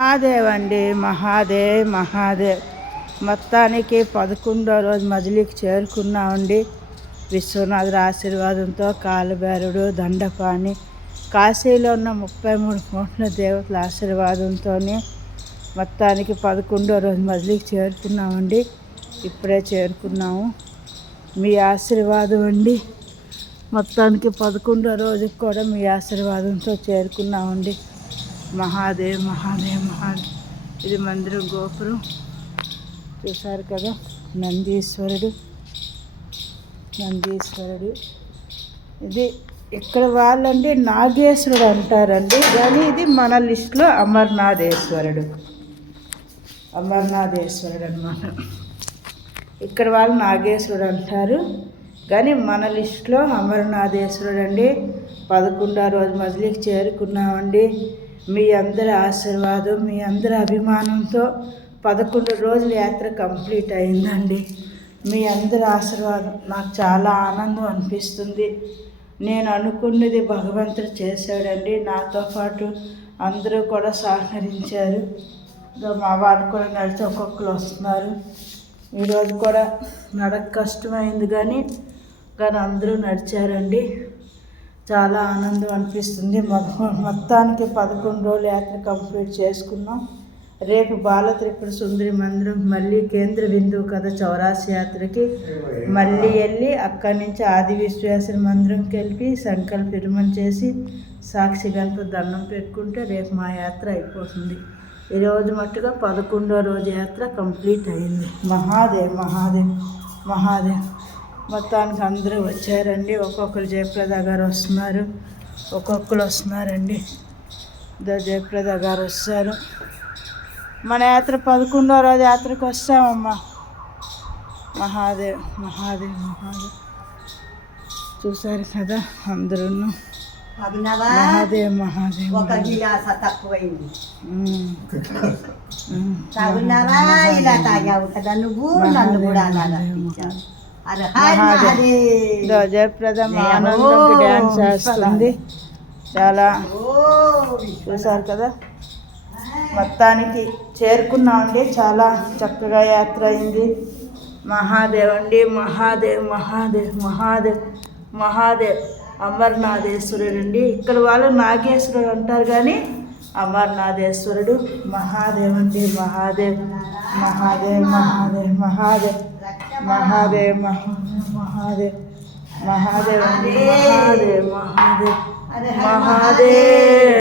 మహాదేవ్ అండి. మహాదేవ్ మొత్తానికి 11వ రోజు మజిలీకి చేరుకున్నామండి. విశ్వనాథుడి ఆశీర్వాదంతో కాలభైరవుడు, దండపాణి, కాశీలో ఉన్న 33 కోట్ల దేవతల ఆశీర్వాదంతో మొత్తానికి 11వ రోజు మజిలీకి చేరుకున్నామండి. ఇప్పుడే చేరుకున్నాము. మీ ఆశీర్వాదం అండి. మొత్తానికి 11వ రోజుకి కూడా మీ ఆశీర్వాదంతో చేరుకున్నామండి. మహాదేవ్. ఇది మందిరం గోపురం చూసారు కదా. నందీశ్వరుడు. ఇది ఇక్కడ వాళ్ళండి నాగేశ్వరుడు అంటారండి, కానీ ఇది మన లిస్టులో అమర్నాథేశ్వరుడు అనమాట. ఇక్కడ వాళ్ళు నాగేశ్వరుడు అంటారు, కానీ మన లిస్టులో అమర్నాథేశ్వరుడు అండి. 11వ రోజు మజిలీకి చేరుకున్నామండి. మీ అందరి ఆశీర్వాదం, మీ అందరి అభిమానంతో 11 రోజుల యాత్ర కంప్లీట్ అయిందండి. మీ అందరి ఆశీర్వాదం నాకు చాలా ఆనందం అనిపిస్తుంది. నేను అనుకున్నది భగవంతుడు చేశాడండి. నాతో పాటు అందరూ కూడా సహకరించారు. మా వాళ్ళు కూడా నడిచి ఒక్కొక్కరు వస్తున్నారు. ఈరోజు కూడా నడక కష్టమైంది, కానీ అందరూ నడిచారండి. చాలా ఆనందం అనిపిస్తుంది. మొత్తానికి 11 రోజుల యాత్ర కంప్లీట్ చేసుకున్నాం. రేపు బాలత్రిపుర సుందరి మందిరం, మళ్ళీ కేంద్ర బిందువు కదా చౌరాసి యాత్రకి మళ్ళీ వెళ్ళి అక్కడి నుంచి ఆది విశ్వేశ్వర మందిరంకి వెళ్ళి సంకల్ప విరమణ చేసి సాక్షి గంట దండం పెట్టుకుంటే రేపు మా యాత్ర అయిపోతుంది. ఈరోజు మట్టుగా 11వ రోజు యాత్ర కంప్లీట్ అయింది. మహాదేవ్. మొత్తానికి అందరూ వచ్చారండి. ఒక్కొక్కరు జయప్రద గారు వస్తున్నారు, ఒక్కొక్కరు వస్తున్నారండి. జయప్రద గారు వస్తారు. మన యాత్ర 11వ రోజు యాత్రకు వస్తామమ్మా. మహాదేవ్. చూసారు కదా అందరూ. మహాదేవ్. జయప్రద ఆనందంకి డ్యాన్స్ చేస్తుంది. చాలా చూసారు కదా. మొత్తానికి చేరుకున్నామండి. చాలా చక్కగా యాత్ర అయింది. మహాదేవ్ అండి. మహాదేవ్ అమర్నాథేశ్వరుడు అండి. ఇక్కడ వాళ్ళు నాగేశ్వరుడు అంటారు, కానీ అమర్నాథేశ్వరుడు. మహాదేవ్ అండి. మహాదేవ్. అండి. మహాదేవ్.